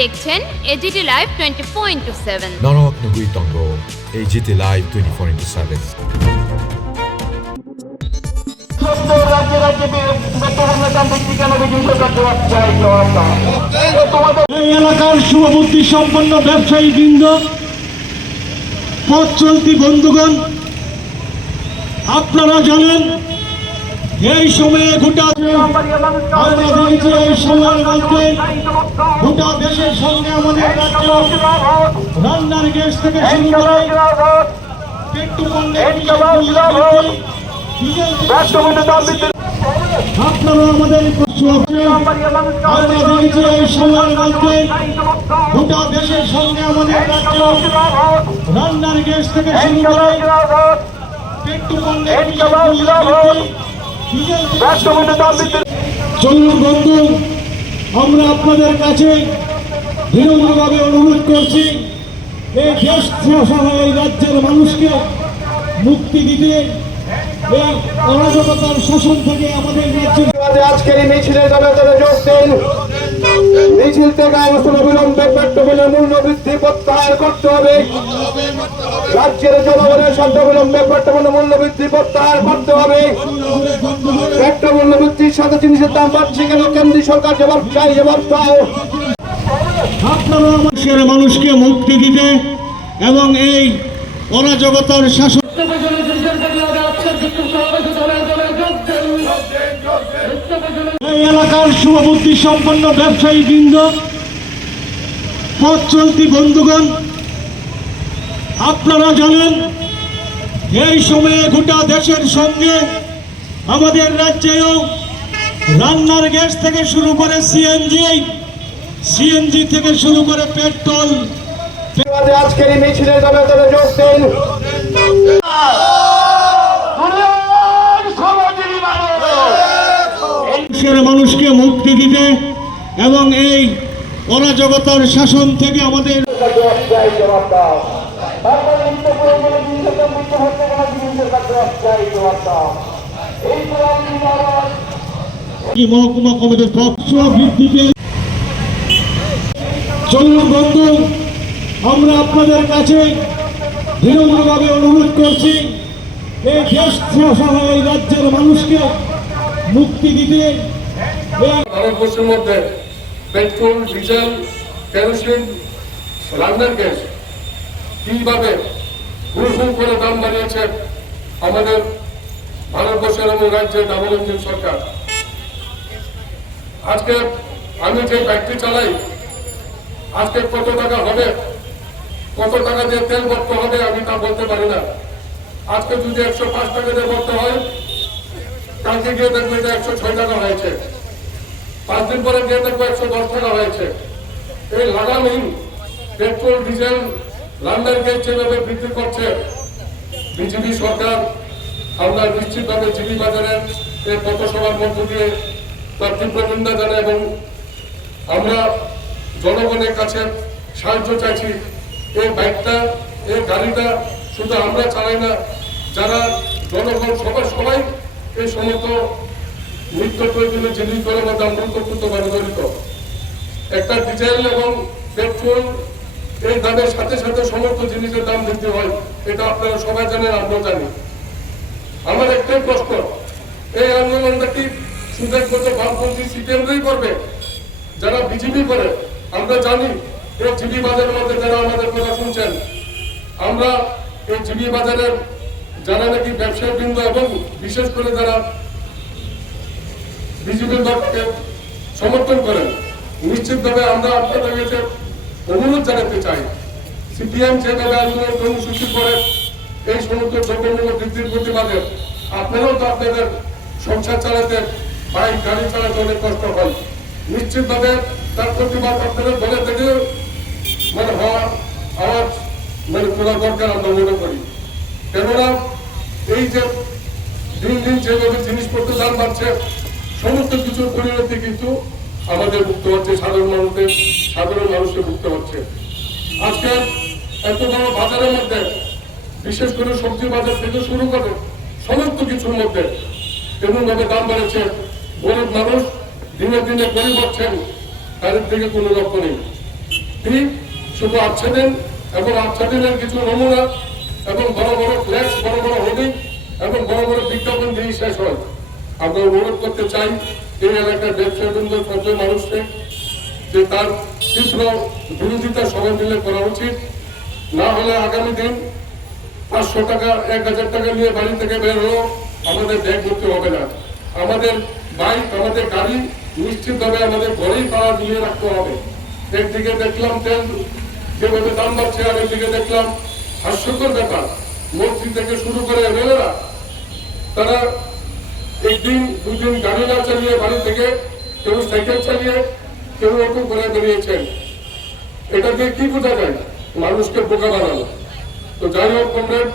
দেখছেন AGT live 24/7 99.7 AGT live 24/7 এই এলাকার শুভবুদ্ধি সম্পন্ন ব্যবসায়ী বৃন্দ, পথ চলতি বন্ধুগণ, আপনারা জানেন এই সময়ে গোটা আমরা দেখেছি এই সময়ের মধ্যে গোটা দেশের সঙ্গে আমাদের রাজ্য রান্নার গ্যাস থেকে শুরু করে আপনারা আমাদের আমরা দেখেছি এই সময়ের মধ্যে গোটা দেশের সঙ্গে আমাদের রাজ্য রান্নার গ্যাস থেকে শুরু করে চলুন বন্ধু, আমরা আপনাদের কাছে বিনম্রভাবে অনুরোধ করছি এই দেশ সহ এই রাজ্যের মানুষকে মুক্তি দিতে, এই অরাজকতার শাসন থেকে আমাদের রাজ্যের আজকের এই মিছিলের যারা যোগ দেন, মিছিল থেকে অবস্থান অবিলম্বে পেট্রোলের মূল্য বৃদ্ধি প্রত্যাহার করতে হবে। রাজ্যের জনগণের সাথে অবিলম্বে পেট্রোলের মূল্য বৃদ্ধি প্রত্যাহার করতে হবে। পেট্রোল মূল্য বৃদ্ধির সাথে জিনিসের দাম বাড়ছে কেন? কেন্দ্রীয় সরকার জবাব চাই, জবাব দাও। আপনারা মানুষের মানুষকে মুক্তি দিতে এবং এই অরাজকতার শাসন এই এলাকার শুভবুদ্ধি সম্পন্ন ব্যবসায়ী বৃন্দ, পথ চলতি বন্ধুগণ, আপনারা জানেন এই সময়ে গোটা দেশের সঙ্গে আমাদের রাজ্যেও রান্নার গ্যাস থেকে শুরু করে সিএনজি থেকে শুরু করে পেট্রোল আজকের এই মিছিলের যারা যোগ দেন, মানুষকে মুক্তি দিতে এবং এই অরাজকতার শাসন থেকে আমাদের মহকুমা কমিটির পক্ষ বৃদ্ধিতে চলুন বন্ধু, আমরা আপনাদের কাছে বিনম্রভাবে অনুরোধ করছি এই দেশ সহ এই রাজ্যের মানুষকে মুক্তি দিতে। ভারতবর্ষের মধ্যে পেট্রোল, ডিজেল, কেরোসিন, রান্নার গ্যাস কিভাবে হুড়হুড় করে দাম বাড়িয়েছে আমাদের ভারতবর্ষের এবং রাজ্যের ডাবল ইঞ্জিন সরকার। আজকে আমি যে বাইকটি চালাই, আজকে কত টাকা হবে, কত টাকা দিয়ে তেল ভরতে হবে আমি তা বলতে পারি না। আজকে যদি 105 টাকা দিয়ে ভরতে হয়, কালকে গিয়ে দেখবো এটা 106 টাকা হয়েছে, 5 দিন পরে গিয়ে দেখবো 110 টাকা হয়েছে। এই লাগামহীন পেট্রোল, ডিজেল, রান্নার গ্যাস যেভাবে বৃদ্ধি করছে বিজেপি সরকার, আমরা নিশ্চিতভাবে জিবি বাজারের এই পথসভার মধ্য দিয়ে তার তীব্র নিন্দা জানাই এবং আমরা জনগণের কাছে সাহায্য চাইছি। এই বাইকটা, এই গাড়িটা শুধু আমরা চালাই না, যারা জনগণ সবাই এই সমস্ত নিত্য প্রয়োজনীয় জিনিসগুলোর মধ্যে আমরা ওতপ্রোতভাবে জড়িত। একটা ডিজেল এবং পেট্রোল এই দামের সাথে সাথে সমস্ত জিনিসের দাম বৃদ্ধি হয়, এটা আপনারা সবাই জানেন, আমরাও জানি। আমার একটাই প্রশ্ন, এই আন্দোলনটা কি শুধু একমাত্র বামপন্থী সিপিএমরাই করবে? যারা বিজেপি করে, আমরা জানি এই জিবি বাজারের মধ্যে যারা আমাদের কথা শুনছেন, আমরা এই জিবি বাজারের যারা নাকি ব্যবসায়ী বৃন্দ এবং বিশেষ করে যারা বিজেপি দলকে সমর্থন করেন, নিশ্চিতভাবে আমরা আপনাদের কাছে অনুরোধ জানাতে চাই, সিপিএম যেভাবে আন্দোলন কর্মসূচি করে এই সমস্ত দ্রব্যমূল্য বৃদ্ধির প্রতিবাদে আপনারাও তো আপনাদের সংসার চালাতে, বাইক গাড়ি চালাতে অনেক কষ্ট হয়। নিশ্চিতভাবে তার প্রতিবাদ আপনাদের দলের থেকে আওয়াজ তোলা দরকার আমরা মনে করি। কেননা এই যে দিন দিন যেভাবে জিনিসপত্রের দাম বাড়ছে, সমস্ত কিছুর পরিণতি কিন্তু আমাদের ভুগতে হচ্ছে, সাধারণ মানুষকে ভুগতে হচ্ছে। আজকে এত বড় বাজারের মধ্যে, বিশেষ করে সবজি বাজার থেকে শুরু করে সমস্ত কিছুর মধ্যে এমন ভাবে দাম বাড়েছে, গরিব মানুষ দিনে দিনে গরিব হচ্ছেন, তাদের দিকে কোনো লক্ষ্য নেই। ঠিক শুধু আচ্ছাদন এবং আচ্ছাদনের কিছু নমুনা এবং বড় বড় ফ্ল্যাক্স, বড় বড় হোর্ডিং এবং বড় বড় বিজ্ঞাপন দিয়ে শেষ হয়। আমরা অনুরোধ করতে চাই এই এলাকার ব্যবসায়ী বৃন্দ, সব মানুষকে, যে তার তীব্র বিরোধিতা সবাই মিলে করা উচিত। না হলে আগামী দিন 500 টাকা 1000 টাকা নিয়ে বাড়ি থেকে বের হলেও আমাদের ব্যাগ করতে হবে না। আমাদের বাইক, আমাদের গাড়ি নিশ্চিতভাবে আমাদের ঘরেই পাড়া দিয়ে রাখতে হবে। একদিকে দেখলাম তেল যেভাবে দাম বাড়ছে, আর একদিকে দেখলাম হাস্যকর ব্যাপার, মন্ত্রী থেকে শুরু করে এমএলএরা তারা একদিন দুদিন গাড়ি না চালিয়ে বাড়ি থেকে কেউ সাইকেল চালিয়ে কেউ অটো করে বেরিয়েছেন। এটা দিয়ে কি বোঝা যায়? মানুষকে বোকা বানানো। তো যাই হোক, কমরেড,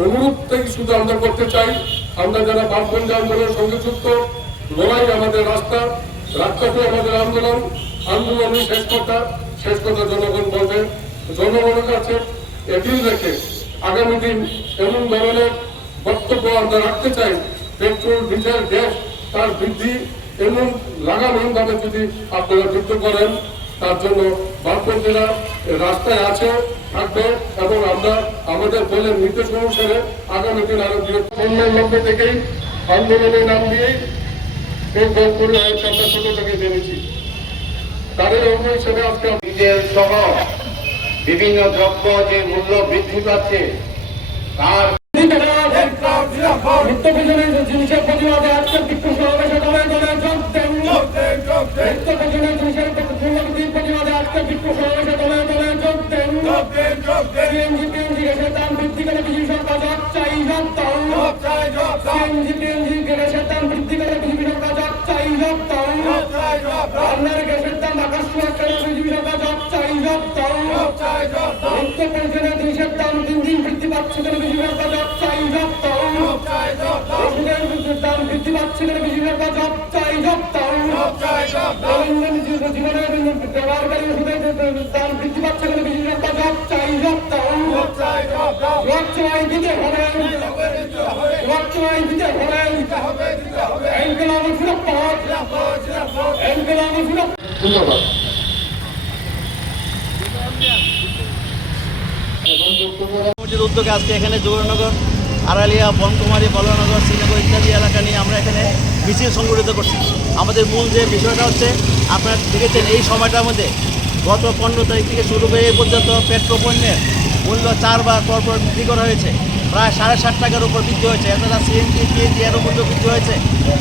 অনুরোধ থেকে শুধু আমরা করতে চাই, আমরা যারা বামপন্থী আন্দোলনের সঙ্গে যুক্ত, লড়াই আমাদের রাস্তা, রাস্তাতে আমাদের আন্দোলন, আন্দোলনই শেষ কথা জনগণ বলবে। জনগণের কাছে এগিয়ে রেখে আগামী দিন এমন ধরনের বক্তব্য আমরা রাখতে চাই, পেট্রোল, ডিজেল, গ্যাস তার বৃদ্ধি এমন লাগামহীনভাবে যদি আপনারা যুক্ত করেন, তার জন্য বামপন্থীরা রাস্তায় আছে, থাকবে এবং আমরা আমাদের দলের নির্দেশ অনুসারে আগামী দিন আরো বৃহত্তর লক্ষ্য থেকেই আন্দোলনের নাম দিয়েই এই দল করে আমরা ছোট থেকে জেনেছি। তাদের অঙ্গ হিসেবে আজকে ডিজেল সহ বিভিন্ন দ্রব্য যে মূল্য বৃদ্ধি পাচ্ছে তার নিত্য প্রয়োজনীয় জিনিসের প্রতিবাদে আজকের বিক্ষোভ সমাবেশে দলে দলে যোগ দেন। নিত্য প্রয়োজনীয় জিনিসের প্রতিবাদে আজকের বিক্ষোভ সমাবেশে দলে দলে যোগ দেন। সিএনজি পিএনজি গ্যাসের দাম বৃদ্ধি করে বিজেপি সরকার জব চাই, জব দাও। সিএনজি পিএনজি গ্যাসের দাম বৃদ্ধি করে বিজেপি সরকার জব চাই, জব দাও। রান্নার গ্যাসের দাম আকাশ ছোঁয়া করে বিজেপি সরকার জব চাই, জব দাও। নিত্য প্রয়োজনীয় জিনিসের দাম দিন দিন বৃদ্ধি পাচ্ছে করে বিজেপি সরকার জব চাই, জব দাও। ওষুধের দাম বৃদ্ধি পাচ্ছে করে বিজেপি সরকার জব চাই, জব দাও। দৈনন্দিন জীবনের ব্যবহারকারী ওষুধের দাম বৃদ্ধি পাচ্ছে করে বিজেপি সরকার জব চাই, জব দাও। জব চাই দিতে হবে, জব চাই দিতে হবে। ইনকিলাবি জিন্দাবাদ, ইনকিলাবি জিন্দাবাদ। ধন্যবাদ। কমিটির উদ্যোগে আজকে এখানে জোহরনগর, আড়ালিয়া, বনকুমারী, বলনগর, শ্রীনগর ইত্যাদি এলাকা নিয়ে আমরা এখানে মিছিল সংগঠিত করছি। আমাদের মূল যে বিষয়টা হচ্ছে, আপনারা দেখেছেন এই সময়টার মধ্যে গত 15 তারিখ থেকে শুরু করে এই পর্যন্ত পেট্রোল পণ্যের মূল্য 4 বার পরপর বৃদ্ধি করা হয়েছে। প্রায় 7.5 টাকার উপর বৃদ্ধি হয়েছে। এছাড়া সিএনজি পিএনজি এর উপর বৃদ্ধি হয়েছে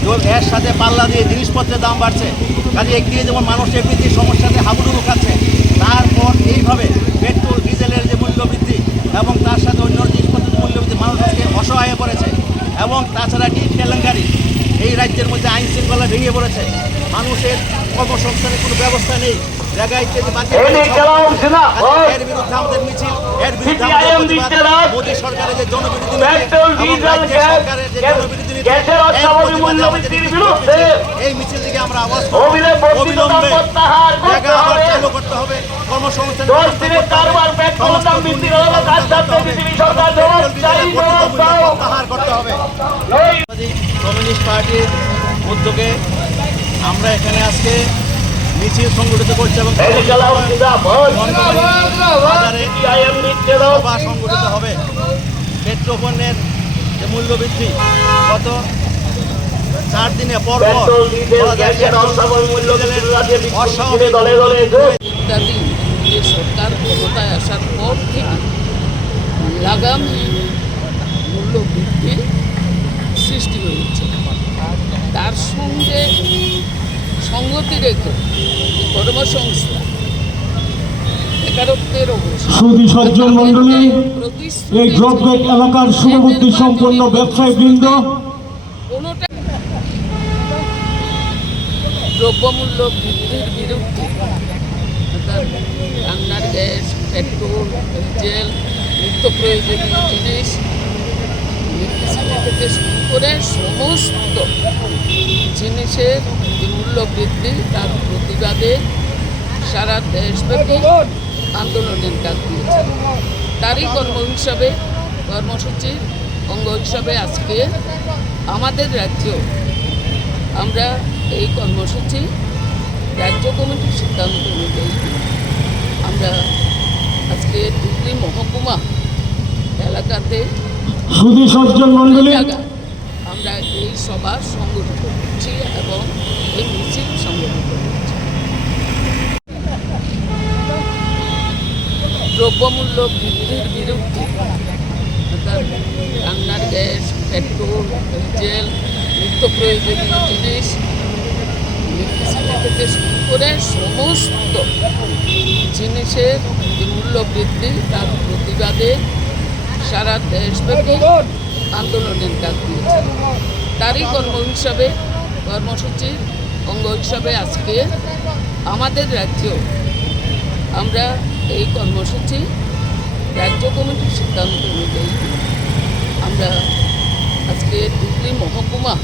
এবং এর সাথে পাল্লা দিয়ে জিনিসপত্রের দাম বাড়ছে। কাজে একদিকে যেমন মানুষ এমনিতেই সমস্যাতে হাবুডুবু খাচ্ছে, তারপর এইভাবে পেট্রোল ডিজেলের যে মূল্য বৃদ্ধি এবং তার সাথে অন্য জিনিসপত্রের মূল্য বৃদ্ধি, মানুষ আজকে অসহায় হয়ে পড়েছে। এবং তাছাড়া টিট কেলেঙ্কারি এই রাজ্যের মধ্যে আইন শৃঙ্খলা ভেঙে পড়েছে। মানুষের কর্মসংস্থানের কোনো ব্যবস্থা নেই। জায়গা ইত্যাদি এর বিরুদ্ধে আমাদের মিছিল, এর বিরুদ্ধে আমাদের প্রতিবাদ। মোদী সরকারের যে জনবিরোধী নীতি এবং রাজ্য সরকারের যে জনবিরোধী নীতি, এই মিছিল থেকে আমরা আওয়াজ করব। অবিলম্বে জায়গা আবার চালু করতে হবে, কর্মসংস্থান প্রত্যাহার করতে হবে। কমিউনিস্ট পার্টির উদ্যোগে আমরা এখানে আজকে মিছিল সংগঠিত করছে এবং সভা সংগঠিত হবে। পেট্রোল পণ্যের যে মূল্য বৃদ্ধি গত 4 দিনে পর ইত্যাদি যে সরকার ক্ষমতায় আসার পর থেকে লাগামহীন মূল্য বৃদ্ধি সৃষ্টি হয়েছে। তার সঙ্গে সঙ্গতি রেখে কর্মসংস্থান, বেকারত্বের অবস্থা, সুধী সজ্জন মন্ডলী, এই ড্রপব্যাক এলাকার শুভবুদ্ধি সম্পন্ন ব্যবসায়ী বৃন্দ, কোনোটা দ্রব্যমূল্য বৃদ্ধির বিরুদ্ধে অর্থাৎ রান্নার গ্যাস, পেট্রোল, ডিজেল, নিত্য প্রয়োজনীয় জিনিস থেকে শুরু করে সমস্ত জিনিসের যে মূল্য বৃদ্ধি তার প্রতিবাদে সারা দেশব্যাপী আন্দোলনের ডাক দিয়েছে। তারই কর্মসূচির অঙ্গ হিসাবে আজকে আমাদের রাজ্যেও আমরা এই কর্মসূচি রাজ্য কমিটির সিদ্ধান্ত অনুযায়ী আমরা আজকে ধুবড়ি মহকুমা এলাকাতে সুধী সজ্জন মণ্ডলী, জায়গায় আমরা এই সভা সংগঠিত করছি এবং এই মিছিল সংগঠিত করছি। দ্রব্যমূল্য বৃদ্ধির বিরুদ্ধে অর্থাৎ রান্নার গ্যাস, পেট্রোল, ডিজেল, নিত্য প্রয়োজনীয় জিনিস, ইলেকট্রিসিটি থেকে শুরু করে সমস্ত জিনিসের যে মূল্য বৃদ্ধি তার প্রতিবাদে সারা দেশব্যাপী আন্দোলনের ডাক দিয়েছে। তারই কর্মসূচির অঙ্গ হিসাবে আজকে আমাদের রাজ্যেও আমরা এই কর্মসূচি রাজ্য কমিটির সিদ্ধান্ত অনুযায়ী আমরা আজকে ধুবড়ি মহকুমা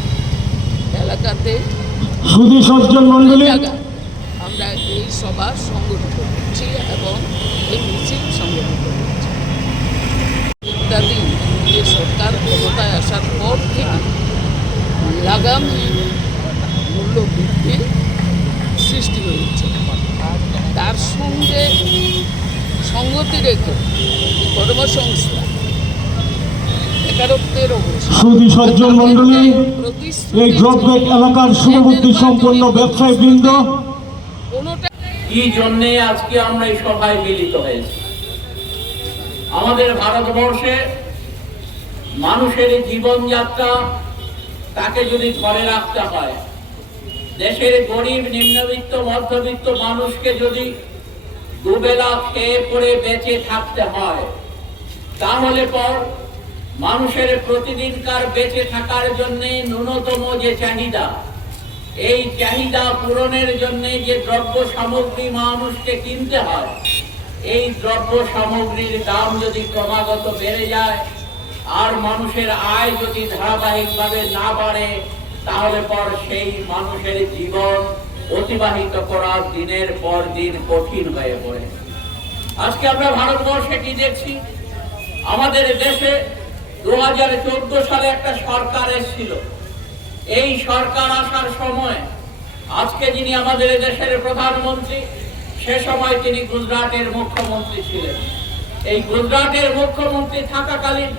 এলাকাতে সুধী সজ্জন মণ্ডলী, জায়গায় আমরা এই সভা সংগঠিত করছি এবং এই মিছিল সংগঠিত করছি। ইত্যাদি যে সরকার ক্ষমতায় আসার পর থেকে লাগামহীন মূল্য বৃদ্ধি সৃষ্টি হয়েছে। তার সঙ্গে সঙ্গতি রেখে কর্মসংস্থান, বেকারত্বের অবস্থা, সুধী সজ্জন মণ্ডলী, এই ড্রপগেট এলাকার শুভবুদ্ধি সম্পন্ন ব্যবসায়ী বৃন্দ, কোনোটা কি জন্যে আজকে আমরা এই সভায় মিলিত হয়েছি? আমাদের ভারতবর্ষে মানুষের জীবনযাত্রা তাকে যদি ধরে রাখতে হয়, দেশের গরিব, নিম্নবিত্ত, মধ্যবিত্ত মানুষকে যদি দুবেলা খেয়ে পড়ে বেঁচে থাকতে হয়, তাহলে পর মানুষের প্রতিদিনকার বেঁচে থাকার জন্য ন্যূনতম যে চাহিদা, এই চাহিদা পূরণের জন্য যে দ্রব্য সামগ্রী মানুষকে কিনতে হয়, এই দ্রব্য সামগ্রীর দাম যদি ক্রমাগত বেড়ে যায় আর মানুষের আয় যদি ধারাবাহিকভাবে না বাড়ে, তাহলে পর সেই মানুষের জীবন অতিবাহিত করা দিনের পর দিন কঠিন হয়ে পড়ে। আজকে আমরা ভারতবর্ষে কি দেখছি? আমাদের দেশে 2014 সালে একটা সরকার এসেছিল। এই সরকার আসার সময় আজকে যিনি আমাদের দেশের প্রধানমন্ত্রী, সে সময় তিনি গুজরাটের মুখ্যমন্ত্রী ছিলেন। এই গুজরাটের মুখ্যমন্ত্রী থাকাকালীন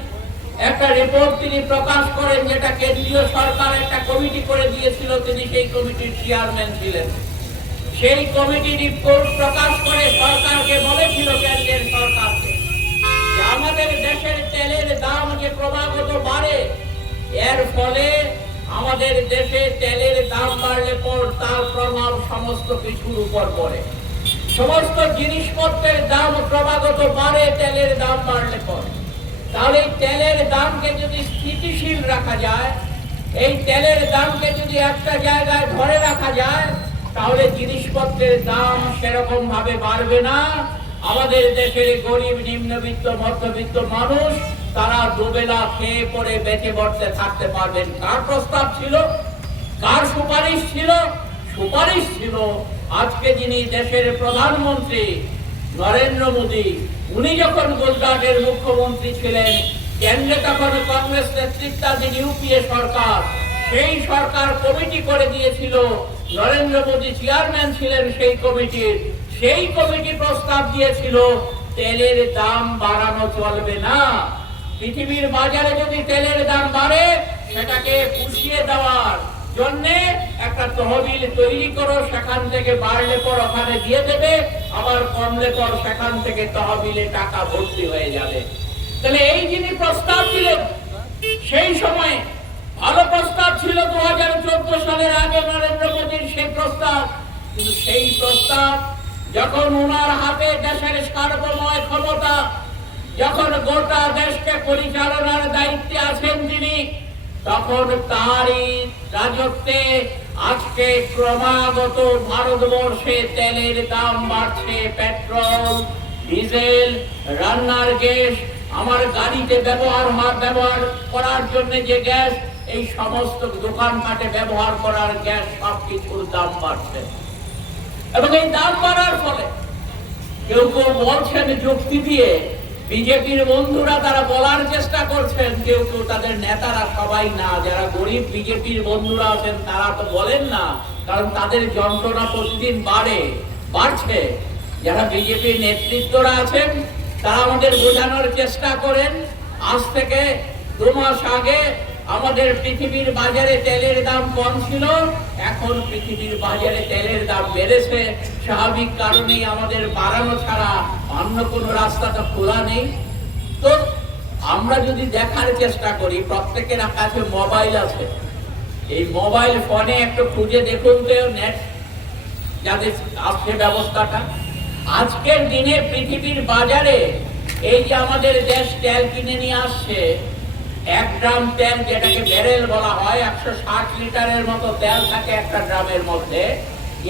একটা রিপোর্ট তিনি প্রকাশ করেন, যেটা কেন্দ্রীয় সরকার একটা কমিটি করে দিয়েছিল, তিনি সেই কমিটির চেয়ারম্যান ছিলেন। সেই কমিটি রিপোর্ট প্রকাশ করে সরকারকে বলেছিল, কেন্দ্রের সরকারকে, যে আমাদের দেশের তেলের দাম যে ক্রমাগত বাড়ে, এর ফলে আমাদের দেশে তেলের দাম বাড়লে পর তার প্রভাব সমস্ত কিছুর উপর পড়ে। সমস্ত জিনিসপত্রের দাম ক্রমাগত বাড়ে তেলের দাম বাড়লে পর। তাহলে এই তেলের দামকে যদি স্থিতিশীল রাখা যায়, এই তেলের দামকে যদি একটা জায়গায় ধরে রাখা যায়, তাহলে জিনিসপত্রের দাম সেরকম ভাবে বাড়বে না। আমাদের দেশের গরিব, নিম্নবিত্ত, মধ্যবিত্ত মানুষ তারা দুবেলা খেয়ে পড়ে বেঁচে বসে থাকতে পারবেন। কার প্রস্তাব ছিল? কার সুপারিশ ছিল? সুপারিশ ছিল আজকে যিনি দেশের প্রধানমন্ত্রী নরেন্দ্র মোদী, উনি যখন গুজরাটের মুখ্যমন্ত্রী ছিলেন, কেন্দ্রে তখন কংগ্রেস নেতৃত্বাধীন ইউপিএ সরকার, সেই সরকার কমিটি করে দিয়েছিল, নরেন্দ্র মোদী চেয়ারম্যান ছিলেন সেই কমিটির। সেই কমিটি প্রস্তাব দিয়েছিল তেলের দাম বাড়ানো চলবে না। পৃথিবীর বাজারে যদি তেলের দাম বাড়ে, সেটাকে পুষিয়ে দেওয়ার জন্য একটা তহবিল তৈরি করো, সেখান থেকে বাড়লে পর ওখানে দিয়ে দেবে, আবার কমলে পর সেখান থেকে তহবিলে টাকা ভর্তি হয়ে যাবে। তাহলে এই যিনি প্রস্তাব দিলেন, সেই সময় ভালো প্রস্তাব ছিল 2014 সালের আগে নরেন্দ্র মোদীর সেই প্রস্তাব। কিন্তু সেই প্রস্তাব যখন ওনার হাতে দেশের সার্বময় ক্ষমতা, যখন গোটা দেশকে পরিচালনার দায়িত্বে আছেন তিনি, তখন তারই রাজত্বে আজকে ক্রমাগত ভারতবর্ষে তেলের দাম বাড়ছে। পেট্রোল, ডিজেল, রান্নার গ্যাস, আমার গাড়িতে ব্যবহার করার জন্য যে গ্যাস, এই সমস্ত দোকানপাটে ব্যবহার করার গ্যাস, সবকিছুর দাম বাড়ছে। এবং এই দাম বাড়ার ফলে কেউ কেউ বলছেন যুক্তি দিয়ে, বিজেপির বন্ধুরা তারা বলার চেষ্টা করছেন, কেউ কেউ তাদের নেতারা, সবাই না, যারা গরিব বিজেপির বন্ধুরা আছেন তারা তো বলেন না, কারণ তাদের যন্ত্রণা প্রতিদিন বাড়ছে। যারা বিজেপির নেতৃত্বরা আছেন তারা আমাদের বোঝানোর চেষ্টা করেন আজ থেকে 2 মাস আগে আমাদের পৃথিবীর বাজারে তেলের দাম কম ছিল, এখন পৃথিবীর বাজারে তেলের দাম বেড়েছে। স্বাভাবিক কারণেই আমাদের বাড়ানো ছাড়া অন্য কোনো রাস্তাটা খোলা নেই। তো আমরা যদি দেখার চেষ্টা করি, প্রত্যেকের কাছে মোবাইল আছে, এই মোবাইল ফোনে একটু খুঁজে দেখুন তো নেট যাদের আসছে ব্যবস্থাটা। আজকের দিনে পৃথিবীর বাজারে এই যে আমাদের দেশ তেল কিনে নিয়ে আসছে, 1 ড্রাম তেল যেটাকে ব্যারেল বলা হয়, 160 লিটারের মতো তেল থাকে একটা ড্রামের মধ্যে।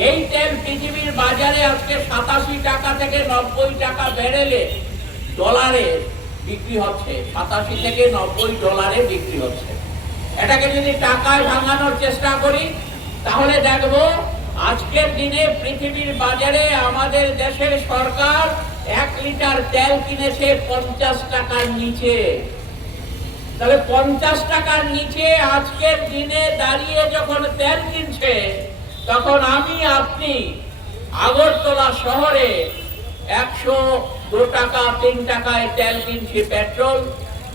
এই তেল পৃথিবীর বাজারে আজকে 87 টাকা থেকে 90 টাকা ব্যারেলে ডলারে বিক্রি হচ্ছে, 87 থেকে 90 ডলারে বিক্রি হচ্ছে। এটাকে যদি টাকায় ভাঙানোর চেষ্টা করি তাহলে দেখবো আজকের দিনে পৃথিবীর বাজারে আমাদের দেশের সরকার 1 লিটার তেল কিনেছে 50 টাকার নিচে। তাহলে 50 টাকার নিচে আজকের দিনে দাঁড়িয়ে যখন তেল কিনছে, তখন আমি আপনি আগরতলা শহরে 102 টাকা 3 টাকায় তেল কিনছি পেট্রোল,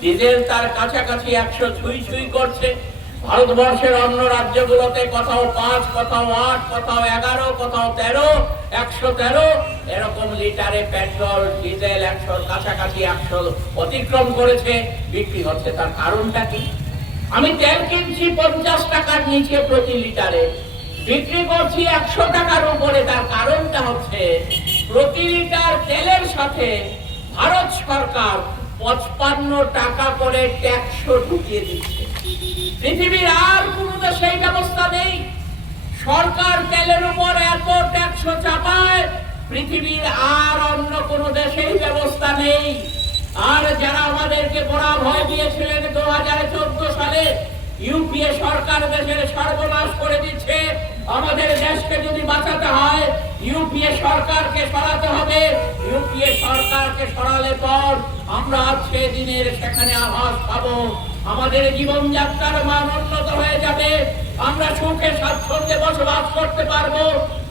ডিজেল তার কাছাকাছি 100 ছুঁই করছে। ভারতবর্ষের অন্য রাজ্যগুলোতে কোথাও 5, কোথাও 8, কোথাও 11, কোথাও 13, 113 এরকম লিটারে পেট্রোল ডিজেল 100 কাছাকাছি 100 অতিক্রম করেছে, বিক্রি হচ্ছে। তার কারণটা কি? আমি তেল কিনছি 50 টাকার নিচে প্রতি লিটারে, বিক্রি করছি 100 টাকার উপরে। তার কারণটা হচ্ছে প্রতি লিটার তেলের সাথে ভারত সরকার 55 টাকা করে ট্যাক্স ঢুকিয়ে দিচ্ছে। পৃথিবীর আর কোন দেশে এই ব্যবস্থা নেই। সরকার তেলের উপর এত ট্যাক্স চাপায়, পৃথিবীর আর অন্য কোন দেশে এই ব্যবস্থা নেই। আর যারা আমাদেরকে বড় ভয় দিয়েছিলেন 2014 সালে, ইউপিএ সরকার দেশের সর্বনাশ করে দিচ্ছে, আমাদের দেশকে যদি বাঁচাতে হয় ইউপিএ সরকারকে সরাতে হবে। ইউপিএ সরকারকে সরালে পর আমরা আজকে দিনের সেখানে আভাস পাবো, আমাদের জীবনযাত্রার মান উন্নত হয়ে যাবে, আমরা সুখে স্বাচ্ছন্দ্যে বসবাস করতে পারবো,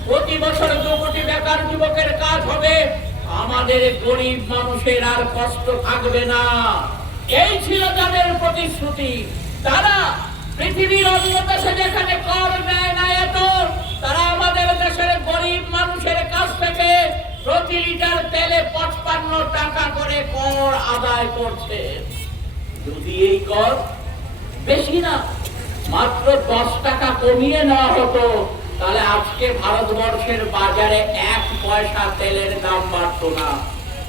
প্রতি বছর 2 কোটি বেকার যুবকের কাজ হবে, আমাদের গরিব মানুষের আর কষ্ট থাকবে না। এই ছিল যাদের প্রতিশ্রুতি। তারা পৃথিবীর অন্য দেশে যেখানে কর নেয় না এত, তারা আমাদের দেশের গরিব মানুষের কাছ থেকে প্রতি লিটার তেলে 55 টাকা করে কর আদায় করছে। যদি এই কর বেশি না, মাত্র 10 টাকা কমিয়ে নেওয়া হতো, তাহলে আজকে ভারতবর্ষের বাজারে 1 পয়সা তেলের দাম বাড়তো না।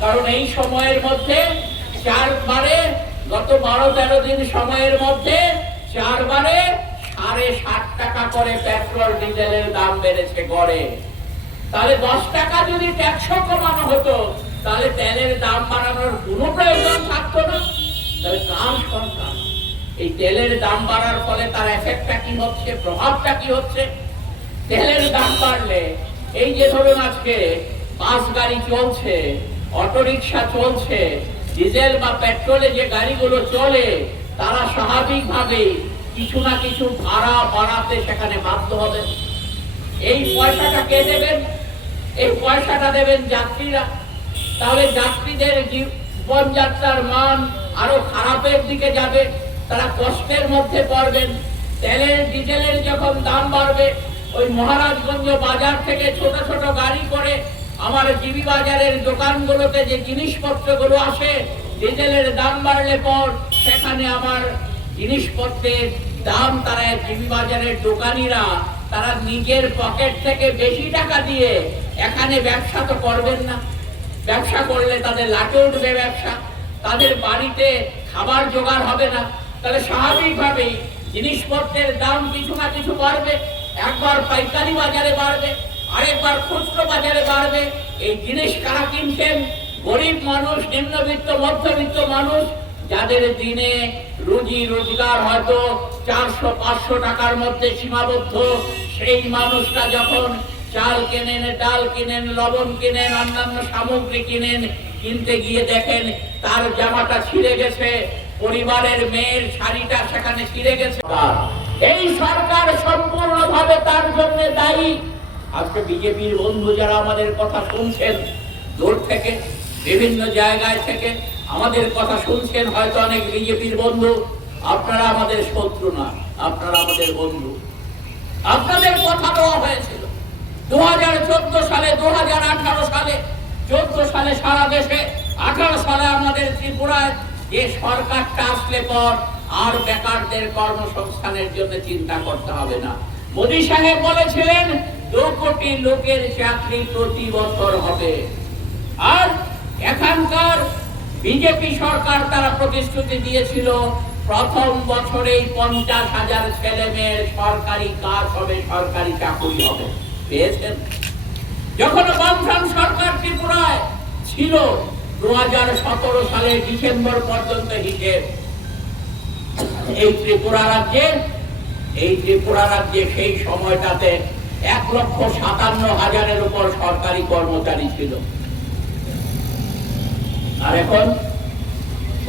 কারণ এই সময়ের মধ্যে 4 বারে, গত 12-13 দিন সময়ের মধ্যে 4 বারে 60.5 টাকা করে পেট্রোল ডিজেলের দাম বেড়েছে গড়ে। তাহলে 10 টাকা যদি ট্যাক্স কমানো হতো, তাহলে তেলের দাম বাড়ানোর কোনো প্রয়োজন থাকতো না। তাহলে কার সরকার এই তেলের দাম বাড়ার ফলে তার এফেক্টটা কি হচ্ছে, প্রভাবটা কি হচ্ছে? তেলের দাম বাড়লে এই যে ধরুন আজকে বাস গাড়ি চলছে, অটোরিকশা চলছে, ডিজেল বা পেট্রোলে যে গাড়িগুলো চলে, তারা স্বাভাবিকভাবে কিছু না কিছু ভাড়া বাড়াতে সেখানে বাধ্য হবে। এই পয়সাটা কে দেবেন? এই পয়সাটা দেবেন যাত্রীরা। তাহলে যাত্রীদের জীবনযাত্রার মান আরো খারাপের দিকে যাবে, তারা কষ্টের মধ্যে পড়বেন। তেলের ডিজেলের যখন দাম বাড়বে, ওই মহারাজগঞ্জ বাজার থেকে ছোট ছোট গাড়ি করে আমার জিবি বাজারের দোকানগুলোতে যে জিনিসপত্রগুলো আসে, ডিজেলের দাম বাড়লে পর সেখানে আমার জিনিসপত্রের দাম তারা জিবি বাজারের দোকানিরা তারা নিজের পকেট থেকে বেশি টাকা দিয়ে এখানে ব্যবসা তো করবেন না। ব্যবসা করলে তাদের লাটে উঠবে ব্যবসা, তাদের বাড়িতে খাবার জোগাড় হবে না। তাহলে স্বাভাবিকভাবেই জিনিসপত্রের দাম কিছু না কিছু বাড়বে। একবার পাইকারি বাজারে বাড়বে, আরেকবার খুচরো বাজারে বাড়বে। এই জিনিস কারা কিনছেন? গরিব মানুষ, নিম্নবিত্ত, মধ্যবিত্ত মানুষ, যাদের দিনে রুজি রোজগার হয়তো 400-500 টাকার মধ্যে সীমাবদ্ধ। সেই মানুষটা যখন চাল কেনেন, ডাল কিনেন, লবণ কিনেন, অন্যান্য সামগ্রী কিনেন, কিনতে গিয়ে দেখেন তার জামাটা ছিঁড়ে গেছে, পরিবারের মেয়ের শাড়িটা সেখানে ছিঁড়ে গেছে। এই সরকার সম্পূর্ণভাবে তার জন্য দায়ী। আজকে বিজেপির বন্ধু যারা আমাদের কথা শুনছেন, দূর থেকে বিভিন্ন জায়গায় থেকে আমাদের কথা শুনছেন হয়তো অনেক বিজেপির বন্ধু। আপনারা আমাদের শত্রু না, আপনারা আমাদের বন্ধু। আপনাদের কথা দেওয়া হয়েছিল 2014 সালে, 2018 সালে, 14 সালে সারা দেশে, 18 সালে আমাদের ত্রিপুরায় যে সরকারটা আসলে পর আর বেকারদের কর্মসংস্থানের জন্য চিন্তা করতে হবে না। মোদী সাহেব বলেছিলেন 2 কোটি লোকের চাকরি প্রতি বছর হবে। আর এখানকার বিজেপি সরকার তারা প্রতিশ্রুতি দিয়েছিল প্রথম বছরেই 50,000 ছেলে মেয়ের সরকারি কাজ হবে, সরকারি চাকরি হবে। পেয়েছেন? যখন বামফ্রন্ট সরকার ত্রিপুরায় ছিল 2017 সালের ডিসেম্বর পর্যন্ত হিসেব, এই ত্রিপুরা রাজ্যে সেই সময়টাতে 1,57,000-এর উপর সরকারি কর্মচারী ছিল। আর এখন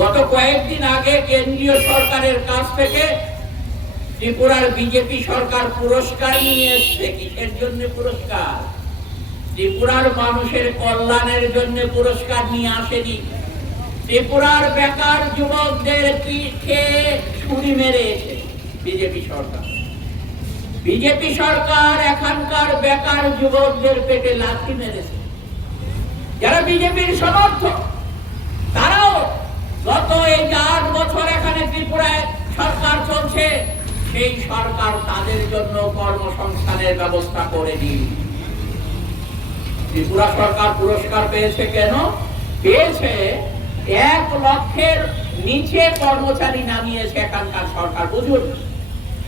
গত কয়েকদিন আগে কেন্দ্রীয় সরকারের কাছ থেকে ত্রিপুরার বিজেপি সরকার পুরস্কার নিয়ে এসছে। কিসের জন্য পুরস্কার? ত্রিপুরার মানুষের কল্যাণের জন্য পুরস্কার নিয়ে আসেনি। ত্রিপুরার বেকার যুবকদের পিঠে ছুরি মেরেছে বিজেপি সরকার। বিজেপি সরকার এখানকার বেকার যুবকদের পেটে লাথি মেরেছে। যারা বিজেপির সমর্থক তারাও গত এই 8 বছর এখানে ত্রিপুরায় সরকার চলছে, সেই সরকার তাদের জন্য কর্মসংস্থানের ব্যবস্থা করেনি। ত্রিপুরা সরকার পুরস্কার পেয়েছে কেন? পেয়েছে 1 লক্ষের নিচে কর্মচারী নামিয়েছে এখানকার সরকার। বুঝুন,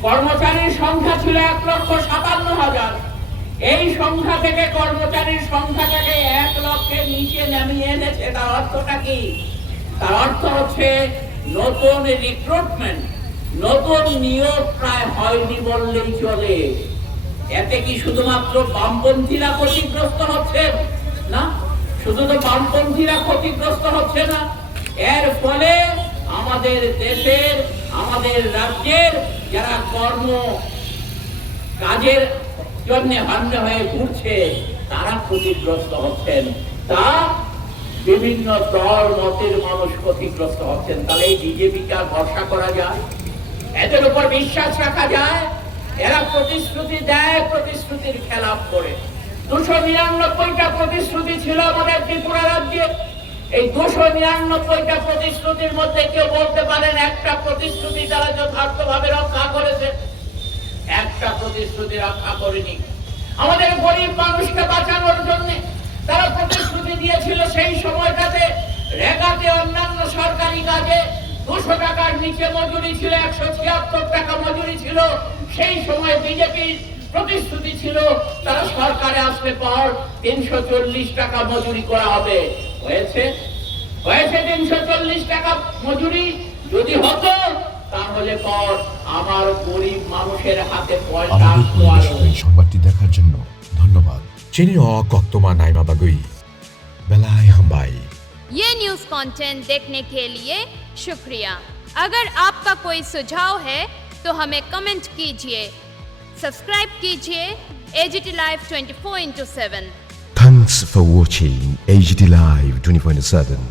কর্মচারীর সংখ্যা ছিল 1,57,000। এই সংখ্যা থেকে কর্মচারীর সংখ্যাটাকে 1 লক্ষের নিচে নামিয়ে এনেছে। তার অর্থটা কি? তার অর্থ হচ্ছে নতুন রিক্রুটমেন্ট, নতুন নিয়োগ প্রায় হয়নি বললেই চলে। এতে কি শুধুমাত্র বামপন্থীরা ক্ষতিগ্রস্ত হচ্ছে না? শুধু তো বামপন্থীরা ক্ষতিগ্রস্ত হচ্ছে না, এর ফলে আমাদের দেশের, আমাদের রাজ্যের যারা কাজের জন্য হান্ডে হয়ে ঘুরছে তারা ক্ষতিগ্রস্ত হচ্ছেন। তা বিভিন্ন দল মতের মানুষ ক্ষতিগ্রস্ত হচ্ছেন। তাহলে এই বিজেপিকে ভরসা করা যায়? এদের উপর বিশ্বাস রাখা যায়? এরা প্রতিশ্রুতি দেয়, প্রতিশ্রুতির খেলাপ করে। 299টা প্রতিশ্রুতি ছিল আমাদের ত্রিপুরা রাজ্যে। এই 299টা প্রতিশ্রুতির মধ্যে কেউ বলতে পারেন একটা প্রতিশ্রুতি তারা যথার্থভাবে রক্ষা করেছে? একটা প্রতিশ্রুতি রক্ষা করেনি। আমাদের গরিব মানুষকে বাঁচানোর জন্য তারা প্রতিশ্রুতি দিয়েছিল সেই সময়টাতে রেগাতে অন্যান্য সরকারি কাজে 200 টাকার নিচে মজুরি ছিল, 176 টাকা মজুরি ছিল। সেই সময় বিজেপির প্রতিশ্রুতি ছিল তারা সরকারে আসলে পর 340 টাকা মজুরি করা হবে। হয়েছে 340 টাকা মজুরি? যদি হতো তাহলে পর আমার গরিব মানুষের হাতে পয়সা আসতো। এই সংবাদটি দেখার জন্য ধন্যবাদ। চিনিও কক্তমা নাইমা বাগুই বেলাই হাম্বাই। ये न्यूज़ कंटेंट देखने के लिए शुक्रिया। अगर आपका कोई सुझाव है तो हमें कमेंट कीजिए, सब्सक्राइब कीजिए AGT Live 24/7। Thanks for watching AGT Live 24/7.